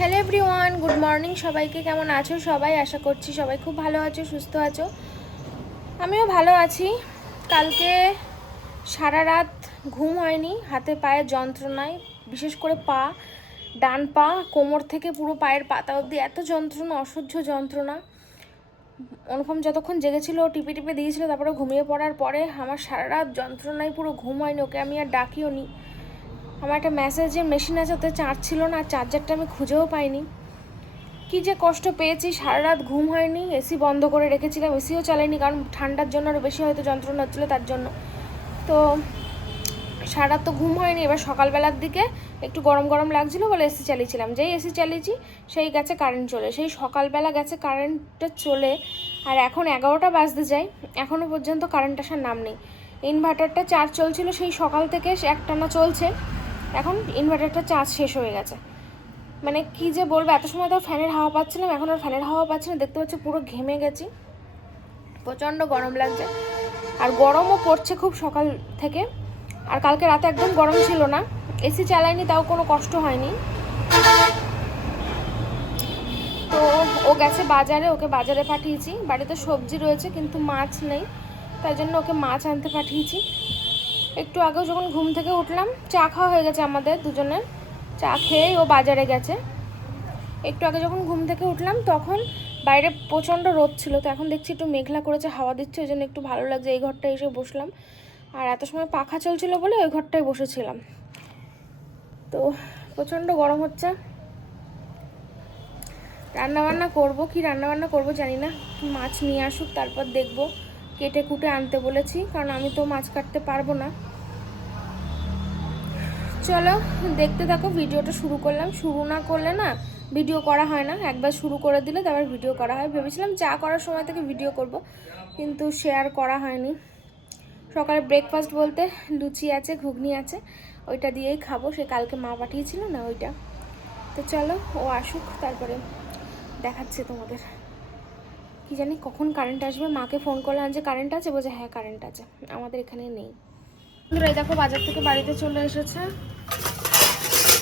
Hello everyone, good morning সবাইকে। কেমন আছো সবাই? আশা করছি সবাই খুব ভালো আছো, সুস্থ আছো। আমিও ভালো আছি। কালকে সারা রাত ঘুম হয়নি, হাতে পায়ে যন্ত্রণায়, বিশেষ করে পা, ডান পা, কোমর থেকে পুরো পায়ের পাতা অবধি এত যন্ত্রণা, অসহ্য যন্ত্রণা। অনুপম যতক্ষণ জেগেছিল ও টিপে টিপে দিয়েছিল, তারপরে ঘুমিয়ে পড়ার পরে আমার সারা রাত যন্ত্রণায় পুরো ঘুম হয়নি। ওকে আমি আর ডাকিও নি। আমার একটা ম্যাসেজের মেশিন আছে, ওতে চার্জ ছিল না, চার্জারটা আমি খুঁজেও পাইনি। কী যে কষ্ট পেয়েছি, সারা রাত ঘুম হয়নি। এসি বন্ধ করে রেখেছিলাম, এসিও চালাইনি, কারণ ঠান্ডার জন্য আরও বেশি হয়তো যন্ত্রণা হচ্ছিলো তার জন্য। তো সারা রাত তো ঘুম হয়নি। এবার সকালবেলার দিকে একটু গরম গরম লাগছিলো বলে এসি চালিয়েছিলাম। যেই এসি চালিয়েছি সেই গেছে কারেন্ট চলে, সেই সকালবেলা গেছে কারেন্টটা চলে। আর এখন 11টা বাজতে যায়, এখনও পর্যন্ত কারেন্ট আসার নাম নেই। ইনভার্টারটা চার্জ চলছিল সেই সকাল থেকে, একটানা চলছে। এখন ইনভার্টারটা চার্জ শেষ হয়ে গেছে। মানে কি যে বলবো, এত সময় তো ফ্যানের হাওয়া পাচ্ছিলাম, এখন আর ফ্যানের হাওয়া পাচ্ছি না। দেখতে পাচ্ছি পুরো ঘেমে গেছি, প্রচণ্ড গরম লাগছে। আর গরমও পড়ছে খুব সকাল থেকে। আর কালকে রাতে একদম গরম ছিল না, এসি চালাইনি, তাও কোনো কষ্ট হয়নি। তো ও গেছে বাজারে, ওকে বাজারে পাঠিয়েছি। বাড়িতে সবজি রয়েছে কিন্তু মাছ নেই, তাই জন্য ওকে মাছ আনতে পাঠিয়েছি। একটু আগেও যখন ঘুম থেকে উঠলাম, চা খাওয়া হয়ে গেছে আমাদের দুজনের, চা খেয়েই ও বাজারে গেছে। একটু আগে যখন ঘুম থেকে উঠলাম তখন বাইরে প্রচণ্ড রোদ ছিল, তো এখন দেখছি একটু মেঘলা করেছে, হাওয়া দিচ্ছে, ওই জন্য একটু ভালো লাগছে। এই ঘরটায় এসে বসলাম, আর এত সময় পাখা চলছিল বলে ওই ঘরটায় বসেছিলাম। তো প্রচণ্ড গরম হচ্ছে। রান্নাবান্না করব, কি রান্নাবান্না করব জানি না। মাছ নিয়ে আসুক, তারপর দেখব। কেটে কুটে আনতে বলেছি, কারণ আমি তো মাছ কাটতে পারবো না। চলো দেখতে থাকো, ভিডিওটা শুরু করলাম। শুরু না করলে না ভিডিও করা হয় না, একবার শুরু করে দিলে তারপর ভিডিও করা হয়। ভেবেছিলাম চা করার সময় থেকে ভিডিও করব, কিন্তু শেয়ার করা হয়নি। সকালে ব্রেকফাস্ট বলতে লুচি আছে, ঘুগনি আছে, ওইটা দিয়েই খাবো। সে কালকে মা পাঠিয়েছিল না, ওইটা। তো চলো ও আসুক, তারপরে দেখাচ্ছে তোমাদের। কি জানি কখন কারেন্ট আসবে। মাকে ফোন করলাম যে কারেন্ট আছে, বলছে হ্যাঁ কারেন্ট আছে, আমাদের এখানে নেই। এই দেখো বাজার থেকে বাড়িতে চলে এসেছে,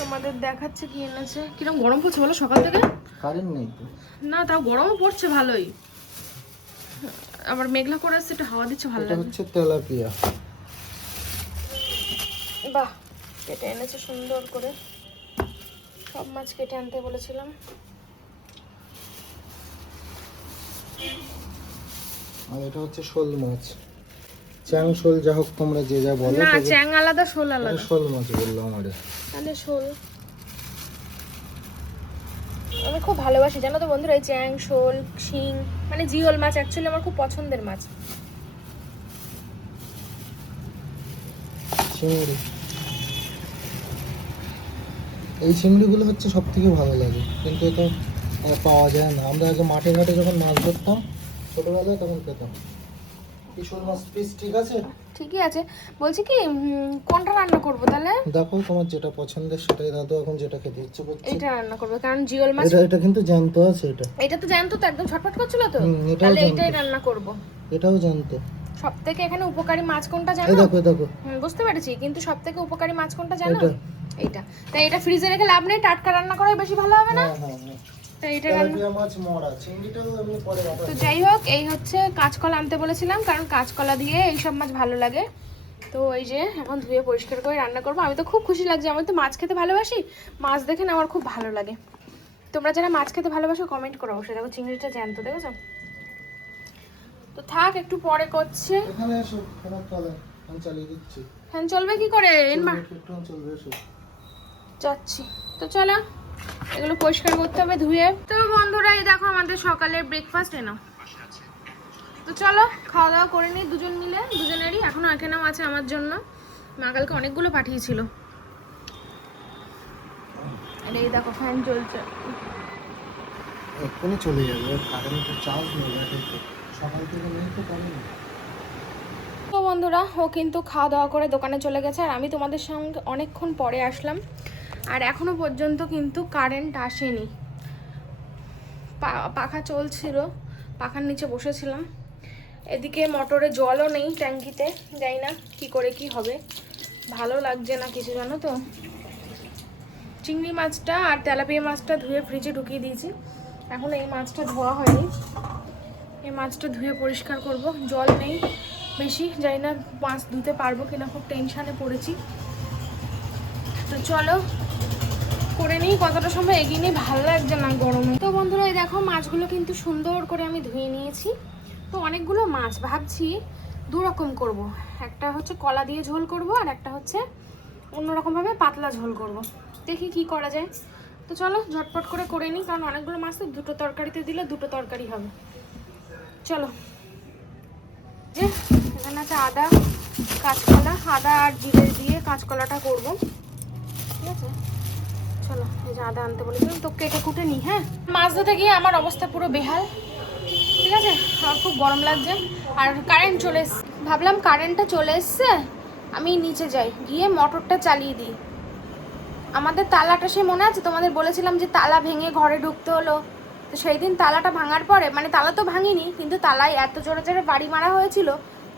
তোমাদের দেখাচ্ছে কি এনেছে। কিরকম গরম পড়ছে বলো সকাল থেকে? কারেন্ট নেই তো। না, তাও গরমও পড়ছে ভালোই। আবার মেঘলা করে আসছে, একটু হাওয়া দিচ্ছে, ভালো এটা লাগে। হচ্ছে তেলাপিয়া। বাহ, কেটে এনেছে সুন্দর করে। সব মাছ কেটে আনতে বলেছিলাম। আর এটা হচ্ছে শোল মাছ, চ্যাং শোল, যা হোক তোমরা যে যা বলো। না, চ্যাং আলাদা, শোল আলাদা। শোল মাছ বললাম আরে। তাহলে শোল। আমি খুব ভালোবাসি জানো তো বন্ধুরা, এই চ্যাং, শোল, শিং, মানে জিওল মাছ অ্যাকচুয়ালি আমার খুব পছন্দের মাছ। চিংড়ি, এই চিংড়িগুলো হচ্ছে সব থেকে ভালো লাগে, কিন্তু এটা পাওয়া যায় না। আমরা আগে মাঠে ঘাটে যখন মাছ ধরতাম ছোটবেলায়, তখন পেতাম। এই শোল মাছ পিস ঠিক আছে? ঠিকই আছে। বলছি কি, কোনটা রান্না করবো তাহলে? দেখো তোমার যেটা পছন্দের সেটাই দাদু, এখন যেটা খেতে ইচ্ছে করছে এইটা রান্না করবো, কারণ জিওল মাছ। এটা কিন্তু জানতো আছে এটা। এটা তো জানতো তো, একদম ছটফট করছিল তো, এটাও তাহলে জানতো। এইটাই রান্না করব। এটাও জানতো। সব থেকে এখানে উপকারী মাছ কোনটা জানো? এই দেখো দেখো। বুঝতে পেরেছি, কিন্তু সব থেকে উপকারী মাছ কোনটা জানো? এটা। এইটা। তাই এটা ফ্রিজে রেখে লাভ নেই, টাটকা রান্না করাই বেশি ভালো হবে না? হ্যাঁ হ্যাঁ হ্যাঁ। তাই এটা রান্না। তেলাপিয়া মাছ মরা, চিংড়িটাও আমি পরে রাখা। তো যাই হোক, এই হচ্ছে কাঁচকলা আনতে বলেছিলাম, কারণ কাঁচকলা দিয়ে এইসব মাছ ভালো লাগে। তো এই যে এখন ধুয়ে পরিষ্কার করে রান্না করবো। আমি তো খুব খুশি লাগছে, আমি তো মাছ খেতে ভালোবাসি, মাছ দেখে না আমার খুব ভালো লাগে। তোমরা যারা মাছ খেতে ভালোবাসো কমেন্ট করো অবশ্যই। দেখো চিংড়িটা জ্যান্ত, দেখেছো? তো থাক, একটু পরে করছে। এখানে এসো, ফ্যান চলে, আমি চালিয়ে দিচ্ছি। ফ্যান চলবে কি করে? একটু চলবে, এসো। যাচ্ছি। তো চলো, এগুলো পরিষ্কার করতে হবে ধুয়ে। তো বন্ধুরা, এই দেখো আমাদের সকালের ব্রেকফাস্ট এনো। তো চলো খাওয়া দাওয়া করে নিই দুজন মিলে, দুজনেরই। এখনো এখানেও আছে আমার জন্য, মা কালকে অনেকগুলো পাঠিয়েছিল। এই দেখো ফ্যান চলছে, এক্ষুনি চলে যাবে, কারেন্টের চার্জ নেই সকাল থেকে, নেই তো কারেন্ট। তো বন্ধুরা, ও কিন্তু খাওয়া দাওয়া করে দোকানে চলে গেছে, আর আমি তোমাদের সঙ্গে অনেকক্ষণ পরে আসলাম, আর এখনো পর্যন্ত কিন্তু কারেন্ট আসেনি। পাখা চলছিল, পাখার নিচে বসেছিলাম। এদিকে মোটরে জলও নেই ট্যাঙ্কিতে, জানি না কি করে কি হবে, ভালো লাগছে না কিছু, জানো তো। চিংড়ি মাছটা আর তেলাপিয়া মাছটা ধুয়ে ফ্রিজে ঢুকিয়ে দিয়েছি। এখন এই মাছটা ধোয়া হয়নি, এই মাছটা ধুয়ে পরিষ্কার করব। জল নেই বেশি, জানি না মাছ ধুতে পারবো কিনা, খুব টেনশানে পড়েছি। তো চলো করে নিই, কতটা সময় এগিয়ে নিই, ভালো লাগছে না গরমে। তো বন্ধুরা এই দেখো মাছগুলো কিন্তু সুন্দর করে আমি ধুয়ে নিয়েছি। তো অনেকগুলো মাছ, ভাবছি দু রকম করব, একটা হচ্ছে কলা দিয়ে ঝোল করব আর একটা হচ্ছে অন্যরকমভাবে পাতলা ঝোল করব। দেখি কি করা যায়। তো চলো ঝটপট করে নিই, কারণ অনেকগুলো মাছ তো দুটো তরকারিতে দিলে দুটো তরকারি হবে। চলো, যে এখানে আছে আদা, কাঁচকলা, আদা আর জিরে দিয়ে কাঁচকলাটা করব, ঠিক আছে। চলো, এই যে আদা আনতে বলেছিলাম, তো কেটে কুটে নিই। হ্যাঁ, মাছ ধরতে গিয়ে আমার অবস্থা পুরো বেহাল, ঠিক আছে। আমার খুব গরম লাগছে আর কারেন্ট চলে এসছে। ভাবলাম কারেন্টটা চলে এসছে, আমি নিচে যাই, গিয়ে মোটরটা চালিয়ে দিই। আমাদের তালাটা সে মনে আছে তোমাদের বলেছিলাম যে তালা ভেঙে ঘরে ঢুকতে হলো। তো সেই দিন তালাটা ভাঙার পরে, মানে তালা তো ভাঙিনি, কিন্তু তালায় এত জোরে জোরে বাড়ি মারা হয়েছিল,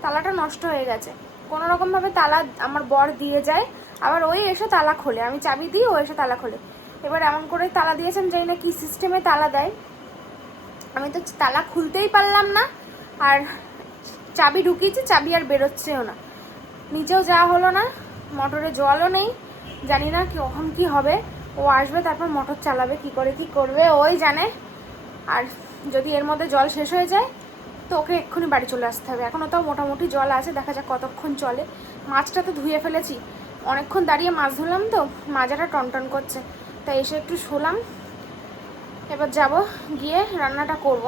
তালাটা নষ্ট হয়ে গেছে। কোনো রকমভাবে তালা আমার বর দিয়ে যায়, আবার ওই এসে তালা খোলে, আমি চাবি দিই, ও এসে তালা খোলে। এবার এমন করে তালা দিয়েছেন, জানি না কি সিস্টেমে তালা দেয়, আমি তো তালা খুলতেই পারলাম না, আর চাবি ঢুকিয়েছি, চাবি আর বেরোচ্ছেও না, নিচেও যাওয়া হলো না, মোটরে জলও নেই, জানি না কখন কি হবে। ও আসবে তারপর মোটর চালাবে, কি করে কি করবে ওই জানে। আর যদি এর মধ্যে জল শেষ হয়ে যায় তো ওকে এক্ষুনি বাড়ি চলে আসতে হবে। এখনও তো মোটামুটি জল আছে, দেখা যাক কতক্ষণ চলে। মাছটা তো ধুয়ে ফেলেছি, অনেকক্ষণ দাঁড়িয়ে মাছ ধুলাম, তো মাজাটা টনটন করছে, তাই এসে একটু শুলাম। এবার যাব, গিয়ে রান্নাটা করব,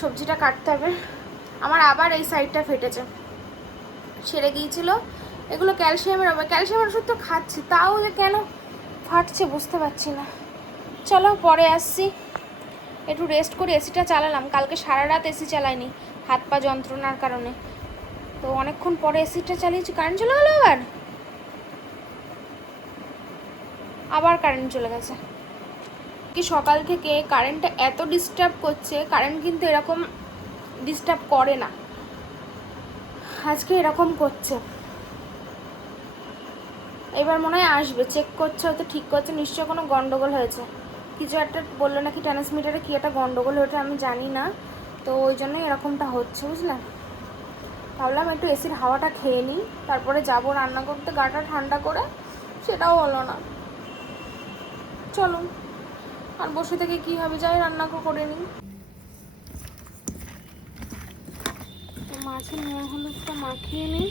সবজিটা কাটতে হবে। আমার আবার এই সাইডটা ফেটেছে, ছেড়ে গিয়েছিল। এগুলো ক্যালসিয়ামের হবে, ক্যালসিয়ামের ওষুধ তো খাচ্ছি, তাও যে কেন ফাটছে বুঝতে পারছি না। চলো পরে আসছি, একটু রেস্ট করে এসিটা চালালাম, কালকে সারা রাত এসি চালাইনি হাত পা যন্ত্রণার কারণে। তো অনেকক্ষণ পরে এসিটা চালিয়েছি, কারেন্ট চলে গেলো, আবার কারেন্ট চলে গেছে। কি সকাল থেকে কারেন্টটা এত ডিস্টার্ব করছে, কারেন্ট কিন্তু এরকম ডিস্টার্ব করে না, আজকে এরকম করছে। এবার মনে হয় আসবে, চেক করছে, হয়তো ঠিক করছে, নিশ্চয় কোনো গন্ডগোল হয়েছে। কিছু একটা বললো নাকি ট্রান্সমিটারে কি একটা গন্ডগোল হয়েছে, আমি জানি না, তো ওই জন্যই এরকমটা হচ্ছে, বুঝলাম। ভাবলাম একটু এসির হাওয়াটা খেয়ে নিই, তারপরে যাব রান্না করতে গাটা ঠান্ডা করে, সেটাও হলো না। চলো, আর বসে থেকে কী হবে, যাই রান্না করে নিই। মাছের নুন হলুদটা মাখিয়ে নিই,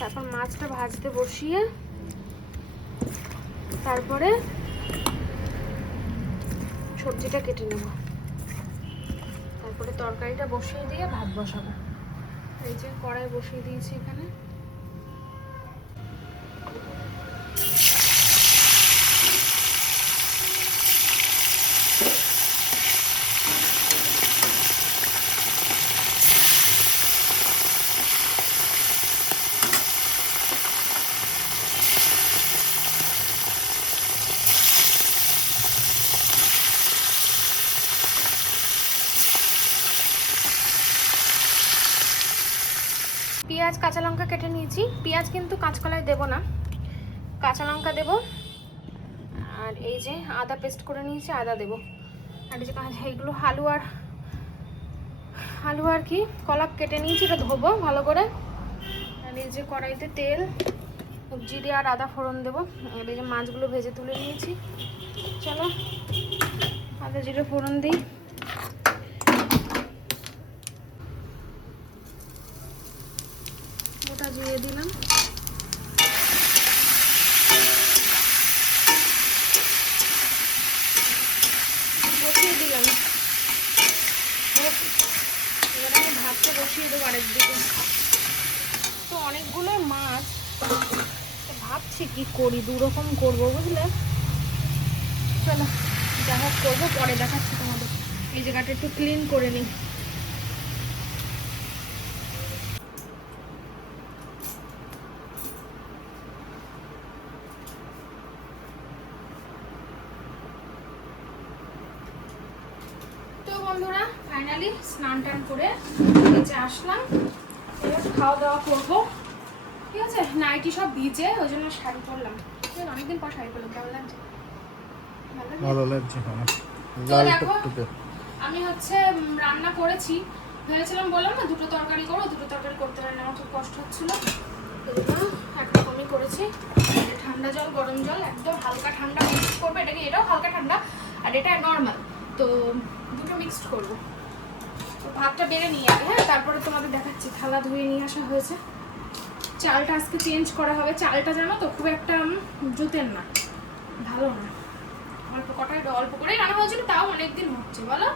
তারপর মাছটা ভাজতে বসিয়ে তারপরে সবজিটা কেটে নেব, তারপরে তরকারিটা বসিয়ে দিয়ে ভাত বসাবো। এই যে কড়াই বসিয়ে দিয়েছি এখানে। পেঁয়াজ কাঁচা লঙ্কা কেটে নিয়েছি, পেঁয়াজ কিন্তু কাঁচকলায় দেবো না, কাঁচা লঙ্কা দেবো, আর এই যে আদা পেস্ট করে নিয়েছি, আদা দেবো, আর এই যে এইগুলো আলু আর কি কলা কেটে নিয়েছি, এটা ধোবো ভালো করে। আর এই যে কড়াইতে তেল, জিরে আর আদা ফোড়ন দেবো, আর এই যে মাছগুলো ভেজে তুলে নিয়েছি। চলো আদা জিরে ফোড়ন দিই, ওটা দিয়ে দিলাম, বসিয়ে দিলাম। এবার আমি ভাতটা বসিয়ে দেবো আরেকদিকে। তো অনেকগুলো মাছ, তো ভাবছি কি করি, দুরকম করবো বুঝলে। চলো যা হোক করবো, পরে দেখাচ্ছি তোমাদের। এই জায়গাটা একটু ক্লিন করে নিই। তো বন্ধুরা ফাইনালি স্নান টান করে নিচে আসলাম, এবার খাওয়া দাওয়া করবো, ঠিক আছে। নাইটি সব ভিজে, ওই জন্য শাড়ি পরলাম। অনেকদিন পর শাড়ি পরলাম, কেমন লাগছে? ভালো লাগছে। হ্যাঁ, তো লাল দেখো টুকটুকে। আমি হচ্ছে রান্না করেছি, ভেবেছিলাম বললাম না দুটো তরকারি করবো, দুটো তরকারি করতে পারি না, আমার খুব কষ্ট হচ্ছিলো, একটা কমই করেছি। ঠান্ডা জল গরম জল একদম হালকা ঠান্ডা মিক্সড করবো, এটাকে এটাও হালকা ঠান্ডা আর এটা নর্মাল, তো দুটো মিক্সড করবো। তো ভাতটা বেড়ে নিয়ে যাবে, হ্যাঁ, তারপরে তোমাদের দেখাচ্ছি। থালা ধুয়ে নিয়ে আসা হয়েছে, চালটা আজকে চেঞ্জ করা হবে। চালটা জানো তো খুব একটা জুতের না, ভালো না, অল্প কটায় অল্প করে রান্না হয়েছিল, তাও অনেকদিন হচ্ছে বলো।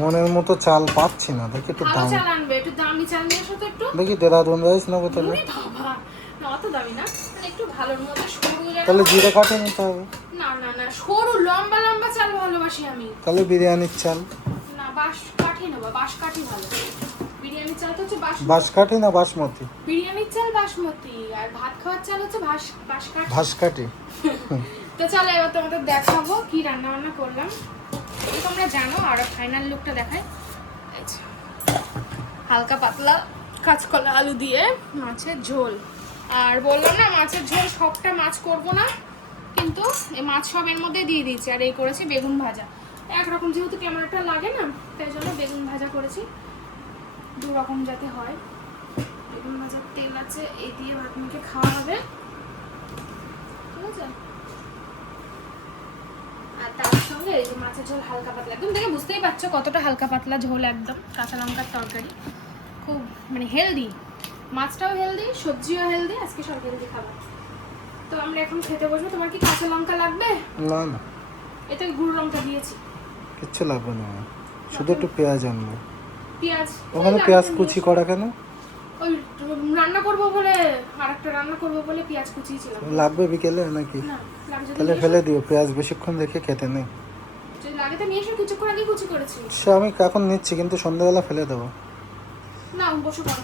মনের মতো চাল পাচ্ছি না, দেখি একটু ভালো দাম। চাল আনবে, একটু দামি চাল নিয়ে এসো তো একটু। দেখি দেরাদুন রাইস নেবো তাহলে। ওরে বাবা, না অত দামি না, মানে একটু ভালোর মধ্যে সরু যেন। তাহলে জিরে কাঠে নিতে হবে। না না না, সরু লম্বা লম্বা চাল ভালোবাসি আমি। তাহলে বিরিয়ানির চাল। না, বাঁশ কাঠি নেবো, বাঁশ কাঠি ভালো। বিরিয়ানির চাল তো হচ্ছে বাঁশকাঠি না বাসমতি? বিরিয়ানির চাল বাসমতি, আর ভাত খাওয়ার চাল হচ্ছে বাঁশকাঠি। ঘাসকাঠি। তো চলো এবার তোমাদের দেখাবো কি রান্না বান্না করলাম, এই তোমরা জানো। আর ফাইনাল লুকটা দেখাই। এই যে, হালকা পাতলা কাঁচকলা আলু দিয়ে মাছের ঝোল। আর বললাম না মাছের ঝোল সবটা মাছ করব না, কিন্তু এই মাছ সব এর মধ্যে দিয়ে দিয়েছি। আর এই করেছি বেগুন ভাজা, একরকম যেহেতু ক্যামেরাটা লাগে না, তাই জন্য বেগুন ভাজা করেছি, দু রকম যাতে হয়। বেগুন ভাজার তেল আছে, এই দিয়ে ভাত মেখে খাওয়া হবে, ঠিক আছে। আর তার সঙ্গে এই যে মাছের ঝোল হালকা পাতলা, একদম দেখে বুঝতেই পারছো কতটা হালকা পাতলা ঝোল, একদম কাঁচা লঙ্কার তরকারি, খুব মানে হেলদি। মাছটাও হেলদি, সবজিও হেলদি, আজকে সব হেলদি খাবার। তো আমরা এখন খেতে বসবো। তোমার কি কাঁচা লঙ্কা লাগবে? না না, এতে গুঁড়ো লঙ্কা দিয়েছি, কিচ্ছু লাগবে না, শুধু একটু পেঁয়াজ আনবো। পেঁয়াজ ওখানে পেঁয়াজ কুচি করা কেন? ওই রান্না করবো বলে, আর একটা রান্না করবো বলে পেঁয়াজ কুচিয়েছিলাম। লাগবে বিকেলে নাকি? না লাগে, তাহলে ফেলে দিও, পেঁয়াজ বেশিক্ষণ রেখে খেতে নেই। যদি লাগে তো নিয়ে এসে কিছুক্ষণ আগে কুচি করেছি। সে আমি এখন নিচ্ছি, কিন্তু সন্ধ্যাবেলা ফেলে দেবো। না বসে পড়ো।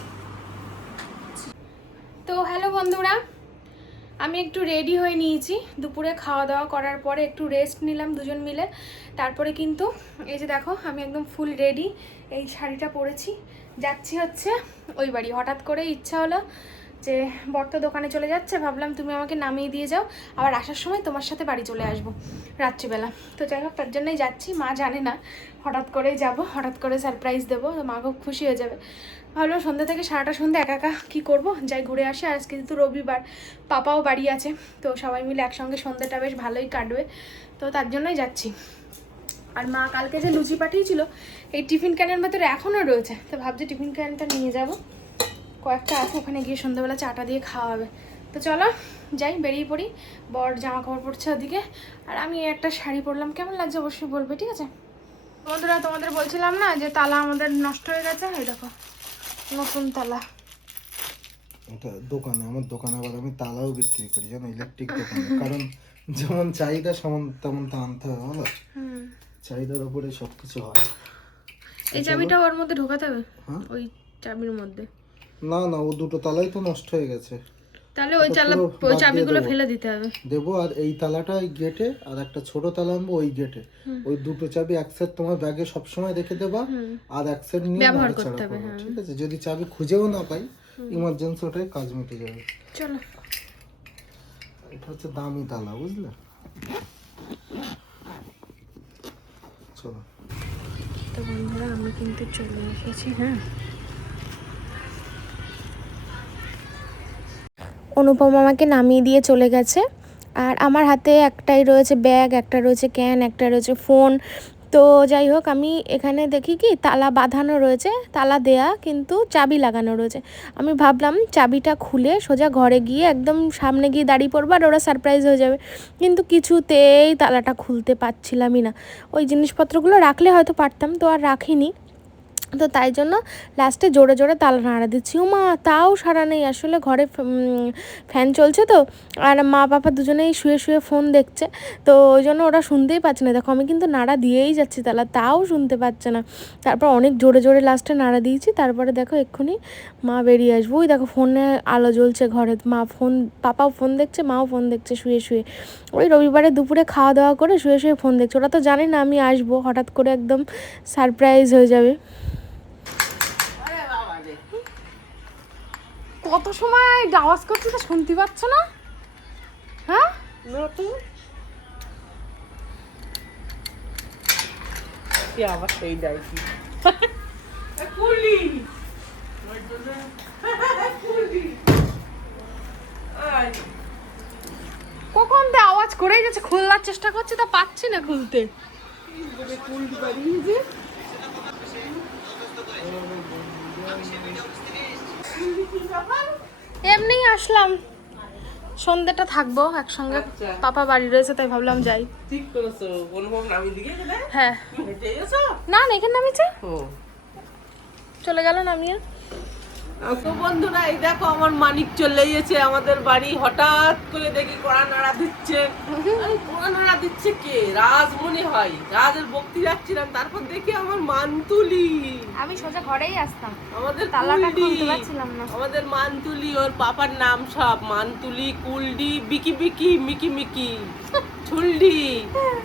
তো হ্যালো বন্ধুরা, আমি একটু রেডি হয়ে নিয়েছি, দুপুরে খাওয়া দাওয়া করার পরে একটু রেস্ট নিলাম দুজন মিলে। তারপরে কিন্তু এই যে দেখো আমি একদম ফুল রেডি, এই শাড়িটা পরেছি, যাচ্ছি হচ্ছে ওই বাড়ি। হঠাৎ করে ইচ্ছা হলো যে বর্ত দোকানে চলে যাচ্ছে, ভাবলাম তুমি আমাকে নামিয়ে দিয়ে যাও, আবার আসার সময় তোমার সাথে বাড়ি চলে আসবো রাত্রিবেলা। তো যাই হোক, তার জন্যই যাচ্ছি, মা জানে না, হঠাৎ করেই যাব, হঠাৎ করে সারপ্রাইজ দেবো, মা খুব খুশি হয়ে যাবে। ভাবলাম সন্ধ্যা থেকে সারাটা সন্ধ্যা একা একা কী করবো, যাই ঘুরে আসি। আর আজকে যেহেতু রবিবার, পাপাও বাড়ি আছে, তো সবাই মিলে একসঙ্গে সন্ধ্যাটা বেশ ভালোই কাটবে, তো তার জন্যই যাচ্ছি। আর মা কালকে যে লুচি পাঠিয়েছিল, এই টিফিন ক্যানের ভেতরে এখনও রয়েছে, তো ভাবছি টিফিন ক্যানটা নিয়ে যাব, কয়েকটা আছে, ওখানে গিয়ে সন্ধ্যাবেলা চাটা দিয়ে খাওয়া হবে। তো চলো যাই, বেরিয়ে পড়ি। বর জামা কাপড় পরছে ওদিকে, আর আমি একটা শাড়ি পরলাম, কেমন লাগছে অবশ্যই বলবে, ঠিক আছে। বন্ধুরা তোমাদের বলছিলাম না যে তালা আমাদের নষ্ট হয়ে গেছে, এই দেখো নতুন তালা। এটা দোকানে, আমার দোকানে আবার আমি তালাও বিক্রি করি জানো, ইলেকট্রিক দোকানে। কারণ যেমন চাহিদা সমান তেমন তো আনতে হবে, বলো, চাহিদার উপরে সবকিছু হয়। এই চাবিটা ওর মধ্যে ঢোকাতে হবে, হ্যাঁ, ওই চাবির মধ্যে। না না, ও দুটো তালাই তো নষ্ট হয়ে গেছে, তাহলে ওই ওই চাবিগুলো ফেলে দিতে হবে। দেবো। আর এই তালাটা ওই গেটে, আর একটা ছোট তালা আনবো ওই গেটে। ওই দুটো চাবি এক সেট তোমার ব্যাগে সবসময় রেখে দেবা, আর এক সেট নিয়ে ব্যবহার নাড়াচাড়া করতে হবে, করবা, ঠিক আছে। যদি চাবি খুঁজেও না পাই, ইমার্জেন্সি ওটাই কাজ মিটে যাবে। চলো, এটা হচ্ছে দামি তালা, বুঝলে। চলো। তো বন্ধুরা আমি কিন্তু চলে এসেছি, হ্যাঁ। অনুপম আমাকে নামিয়ে দিয়ে চলে গেছে, আর আমার হাতে একটাই রয়েছে ব্যাগ, একটা রয়েছে ক্যান, একটা রয়েছে ফোন। তো যাই হোক, আমি এখানে দেখি কি তালা বাঁধানো রয়েছে, তালা দেয়া কিন্তু চাবি লাগানো রয়েছে। আমি ভাবলাম চাবিটা খুলে সোজা ঘরে গিয়ে একদম সামনে গিয়ে দাঁড়িয়ে পড়বো, আর ওরা সারপ্রাইজ হয়ে যাবে, কিন্তু কিছুতেই তালাটা খুলতে পারছিলামই না। ওই জিনিসপত্রগুলো রাখলে হয়তো পারতাম, তো আর রাখিনি। তো তাই জন্য লাস্টে জোরে জোরে তালা নাড়া দিচ্ছি, মা তাও সারা নেই। আসলে ঘরে ফ্যান চলছে তো, আর মা বাবা দুজনেই শুয়ে শুয়ে ফোন দেখছে, তো ওই জন্য ওরা শুনতেই পাচ্ছে না। দেখো আমি কিন্তু নাড়া দিয়েই যাচ্ছি তালা, তাও শুনতে পাচ্ছে না। তারপর অনেক জোরে জোরে লাস্টে নাড়া দিয়েছি, তারপরে দেখো এক্ষুনি মা বেরিয়ে আসবো। ওই দেখো ফোনে আলো জ্বলছে ঘরে, মা ফোন, পাপাও ফোন দেখছে, মাও ফোন দেখছে শুয়ে শুয়ে। ওই রবিবারে দুপুরে খাওয়া দাওয়া করে শুয়ে শুয়ে ফোন দেখছে, ওরা তো জানে না আমি আসবো, হঠাৎ করে একদম সারপ্রাইজ হয়ে যাবে। কত সময় আওয়াজ করছে তো শুনতে পাচ্ছ না? হ্যাঁ না তো কি আবার সেই ডাইছি কুলি কুলি আই কখন তো আওয়াজ করেই যাচ্ছে, খোলার চেষ্টা করছে তা পাচ্ছি না খুলতে। কুলি বাড়িয়েছে এমনি আসলাম, সন্ধ্যাটা থাকবো একসঙ্গে। আচ্ছা। পাপা বাড়ি রয়েছে তাই ভাবলাম যাই। ঠিক করেছো অনুভব নামি দিকে গেলে হ্যাঁ, হেঁটে গেছো না না এখানে নামিছে, ও চলে গেল নামিয়ে। তো বন্ধুরা এই দেখো আমার মানিক চলে গেছে আমাদের বাড়ি, হঠাৎ করে দেখি কড়া নাড়া দিচ্ছে। আরে কড়া নাড়া দিচ্ছে কে? রাজ মনে হয়, রাজের বক্তি যাচ্ছিলাম, তারপর দেখি আমার মান্তুলি, আমি সোজা ঘরেই আসতাম, আমাদের তালাটা কুলডি, খুলতে পারছিলাম না। আমাদের মান্তুলি, ওর পাপার নাম সব মান্তুলি, কুলডি, বিকি বিকি, মিকি মিকি, ছুলডি,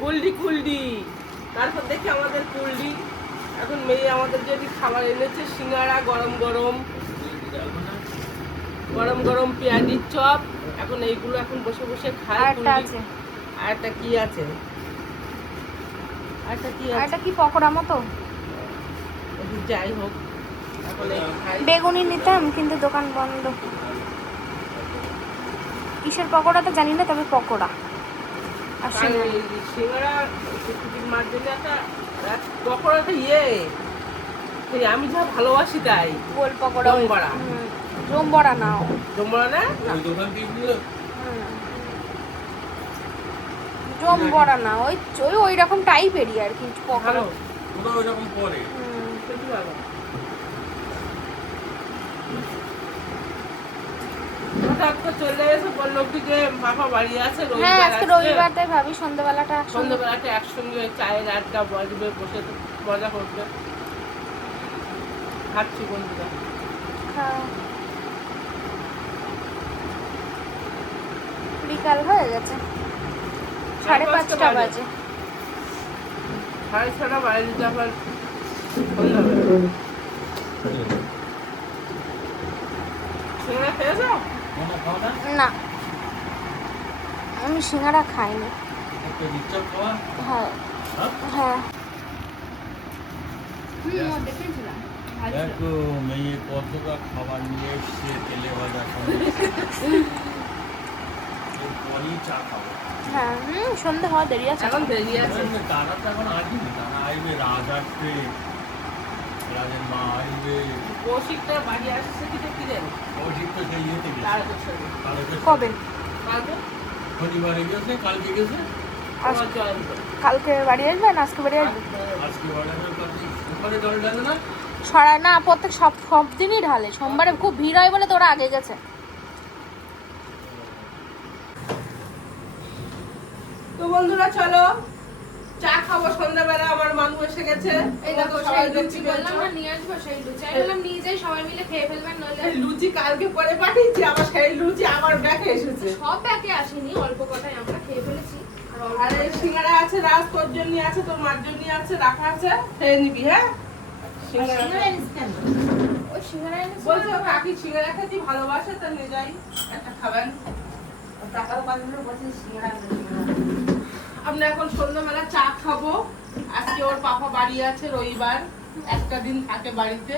কুলডি কুলডি। তারপর দেখি আমাদের কুলডি, এখন মেয়ে আমাদের যদি খাবার এনেছে সিঙ্গাড়া গরম গরম, গরম গরম পেঁয়াজির চপ, এখন এইগুলো এখন বসে বসে খায়। আর একটা কুলডি। আছে, আর একটা কি আছে? আর একটা কি আর আছে? একটা কি পকোড়া মতো, যাই হোক এখন এই খাই। বেগুনি নিতাম কিন্তু দোকান বন্ধ। কিসের পকোড়া তো জানি না, তবে পকোড়া আর আর সিঙ্গারা। এই সিঙ্গাড়া ছুটির মার্জেনাটা পকোড়াটা ইয়ে, এই আমি যা ভালোবাসি তাই। গোল পকোড়া, ওই জমবড়া। জমবড়া নাও। তোমরা না জমবড়া না, ওই ওই ওই রকম টাইপেরই আর কি পকোড়া। ভালো, হুম। খেতে ভালো। হঠাৎ করে চলে এসে বললো কি যে বাবা বাড়ি আছে, হ্যাঁ রবিবার আজকে আছে। রবিবার তাই ভাবি সন্ধ্যাবেলাটা একসঙ্গে। সন্ধ্যাবেলাটা একসঙ্গে চায়ের আড্ডা বসবে, বসে মজা করবে। খাচ্ছি বন্ধুরা। খাও। বিকাল হয়ে গেছে, 5:30 বাজে। 6:30 বাজে দিতে আবার সন্ধ্যাবেলা। সিঙ্গাড়া খেয়েছো? না আমি সিঙ্গারা খাইনি। হ্যাঁ হ্যাঁ দেখেছিলাম। দেখো মেয়ে কতটা খাবার নিয়ে এসছে, তেলে ভাজা খাবে, এরপরই চা খাবো। হ্যাঁ সন্ধে হওয়া দেরি আছে। এখন দেরি আছে। তারা তো এখন আসেনি, তারা আসবে, রাজ আসবে, রাজের মা আসবে, কৌশিকটা বাড়ি আসছে কি দেখি দেন কৌশিক তো সেই ইয়েতে গেছে, তারকেশ্বরে। তারকেশ্বর। কবে? কালকে শনিবারে গেছে, কালকে গেছে, আমার জয়ন্ত। কালকে বাড়ি আসবে না আজকে বাড়ি আসবে? আজকে বাড়ানোর কাছে ওখানে জল ঢালে না। সারা না প্রত্যেক সব সব দিনই ঢালে, সোমবারে খুব ভিড় হয় বলে তোরা আগে গেছে। তো বন্ধুরা চলো চা খাবো সন্ধ্যাবেলা, আমার মানু এসে গেছে। এই দেখো সেই লুচি বললাম না নিয়ে আসবো, সেই লুচি আমি বললাম নিয়ে যাই, সবাই মিলে খেয়ে ফেলবেন, নইলে এই লুচি কালকে করে পাঠিয়েছি, আবার সেই লুচি আমার ব্যাগে এসেছে। সব ব্যাগে আসেনি, অল্প কটাই আমরা খেয়ে ফেলেছি। আর অল্প আর এই সিঙ্গাড়া আছে, রাজ তোর জন্য আছে, তোর মার জন্য আছে, রাখা আছে, খেয়ে নিবি। হ্যাঁ সিঙ্গাড়া ওই সিঙ্গারা এনেছি। বলছে ও কাকি সিঙ্গাড়া খেতে ভালোবাসে, তা নিয়ে যাই একটা খাবেন। আমরা এখন সন্ধ্যাবেলা চা খাবো। আজকে ওর পাপা বাড়ি আছে, রবিবার একটা দিন থাকে বাড়িতে,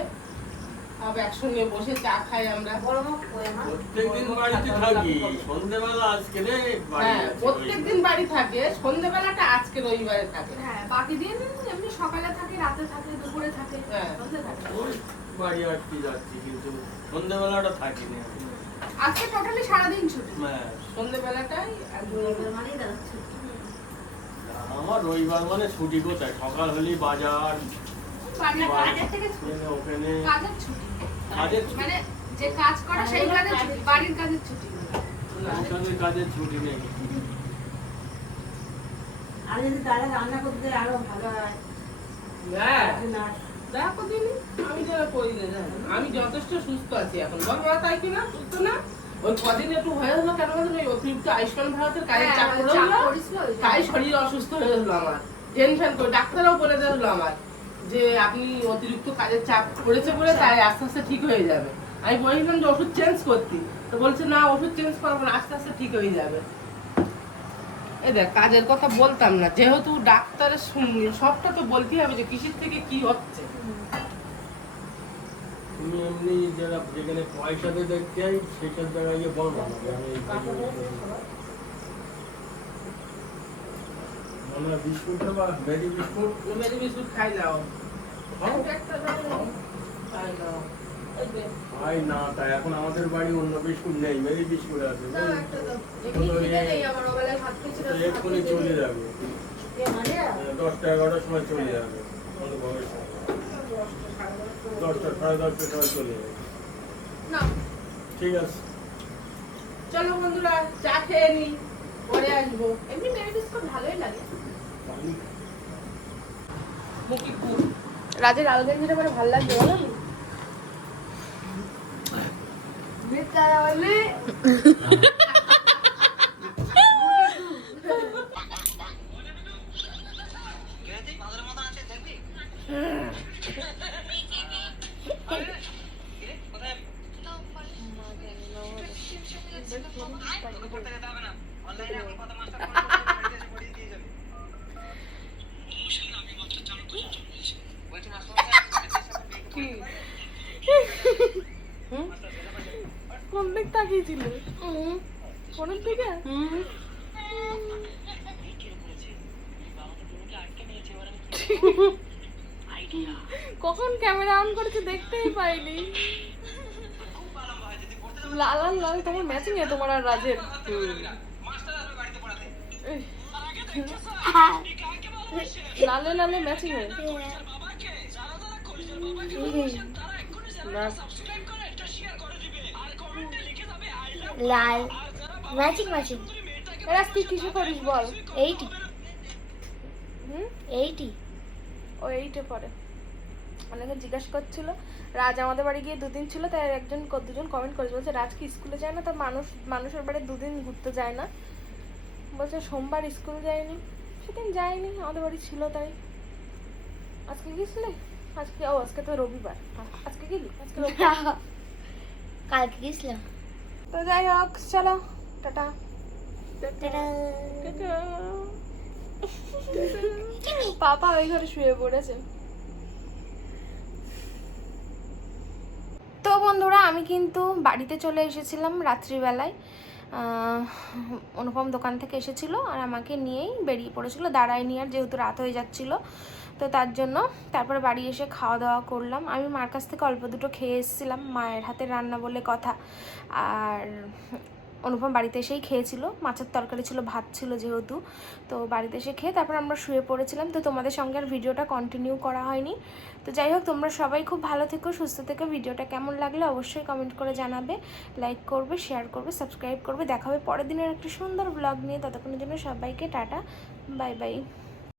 সব একসঙ্গে বসে চা খাই আমরা। প্রত্যেকদিন বাড়িতে থাকি, সন্ধ্যেবেলা আজকে রে বাড়ি হ্যাঁ আছে, প্রত্যেকদিন বাড়ি থাকে, সন্ধ্যাবেলাটা আজকে রবিবারে থাকে। হ্যাঁ বাকি দিন এমনি সকালে থাকে, রাতে থাকে, দুপুরে থাকে, হ্যাঁ। সন্ধ্যে থাকে। ওই বাড়ি আটকে যাচ্ছি, কিন্তু সন্ধ্যেবেলাটা থাকিনি। আজকে টোটালি সারাদিন ছুটি। হ্যাঁ, সন্ধ্যাবেলাটাই আমার রবিবার মানে ছুটি কোথায়, সকাল হলেই বাজার, কাজের থেকে ছুটি, ওখানে কাজের ছুটি, কাজের ছুটি। মানে যে কাজ করে সেই কাজের ছুটি, বাড়ির কাজের ছুটি না। ওখানে কাজের ছুটি নেই। আর যদি তারা রান্না করতে আরো ভালো হয়। হ্যাঁ না দেখো দিনি আমি যারা করি না জানো, আমি যথেষ্ট সুস্থ আছি এখন। বাবা তাই কিনা সুস্থ না? ওই কদিন একটু হয়ে হলো কেন বলতো, ওই অতিরিক্ত আয়ুষ্মান ভারতের কাজের চাপ পড়ে হলো, তাই শরীর অসুস্থ হয়ে গেলো আমার। টেনশন করে ডাক্তারও বলে দিলো আমার যে আপনি অতিরিক্ত কাজের চাপ পড়েছে বলে তাই আস্তে আস্তে ঠিক হয়ে যাবে। আমি বলেছিলাম যে ওষুধ চেঞ্জ করতি, তো বলছে না ওষুধ চেঞ্জ করবো না, আস্তে আস্তে ঠিক হয়ে যাবে। এই দেখ কাজের কথা বলতাম না, যেহেতু ডাক্তারের শুনি সবটা তো বলতেই হবে যে কিসের থেকে কি হচ্ছে। তুমি এমনি যারা যেখানে পয়সা দিয়ে দেখতে চাই সেসব জায়গায় গিয়ে বলো না যে আমি মনে হয় বিস্কুট বা মেরি বিস্কুট মেরি বিস্কুট খাই নাও, খাও। একটা দাও, খাই নাও। এই যে, ভাই না, তাই এখন আমাদের বাড়ি অন্য বিস্কুট নেই, মেরি বিস্কুট আছে। দাও একটা দাও। তো এক্ষুনি চলে যাবে, 10টা 11টার সময় চলে যাবে, 10টা 10:30টার সময় চলে যাবে। নাও। ঠিক আছে, চলো বন্ধুরা চা খেয়ে নি, পরে আসবো। এমনি মেরি বিস্কুট ভালোই লাগে। মুখি কুল রাজের আলু গেঞ্জিটা পরে ভালো লাগছে বলো? কোন দিক তাকিয়েছিল? কোনের দিকে? কখন ক্যামেরা অন করেছে দেখতেই পাইনি। লাল আর লাল তোমার ম্যাচিং এ তোমার আর রাজের। লালে লালে ম্যাচিং এ। লাল ম্যাচিং ম্যাচিং রাজ তুই কিসে করিস বল? 80 হুম 80 ও 8-এ পড়ে। অনেকে জিজ্ঞাসা করছিল, রাজ আমাদের বাড়ি গিয়ে দুদিন ছিল, তাই দুজন কমেন্ট করেছে, বলছে রাজ কি স্কুলে যায় না? তো মানুষের বাড়ি দুদিন ঘুরতে যায় না, বলছে সোমবার স্কুল যায়নি, সেদিন যায়নি, আমাদের বাড়ি ছিল তাই। আজকে গেছিলে? আজকে তো রবিবার, আজকে গেলি? আজকে রবিবার। কালকে গেছিলাম। তো যাই হোক চলো টাটা। পাপা ওই ঘরে শুয়ে পড়েছে। তো বন্ধুরা আমি কিন্তু বাড়িতে চলে এসেছিলাম রাত্রিবেলায়। অনুপম দোকান থেকে এসেছিলো আর আমাকে নিয়েই বেরিয়ে পড়েছিল, দাঁড়ায়নি আর, যেহেতু রাত হয়ে যাচ্ছিলো, তো তার জন্য তারপরে বাড়ি এসে খাওয়া দাওয়া করলাম। আমি মার কাছ থেকে অল্প দুটো খেয়ে এসেছিলাম, মায়ের হাতের রান্না বলে কথা। আর অনুপম বাড়িতে এসেই খেয়েছিল, মাছের তরকারি ছিল, ভাত ছিল যেহেতু, তো বাড়িতে এসে খেয়ে তারপর আমরা শুয়ে পড়েছিলাম। তো তোমাদের সঙ্গে আর ভিডিওটা কন্টিনিউ করা হয়নি। তো যাই হোক তোমরা সবাই খুব ভালো থেকো, সুস্থ থেকো। ভিডিওটা কেমন লাগলে অবশ্যই কমেন্ট করে জানাবে, লাইক করবে, শেয়ার করবে, সাবস্ক্রাইব করবে। দেখা হবে পরের দিনের একটা সুন্দর ব্লগ নিয়ে। ততক্ষণের জন্য সবাইকে টাটা, বাই বাই।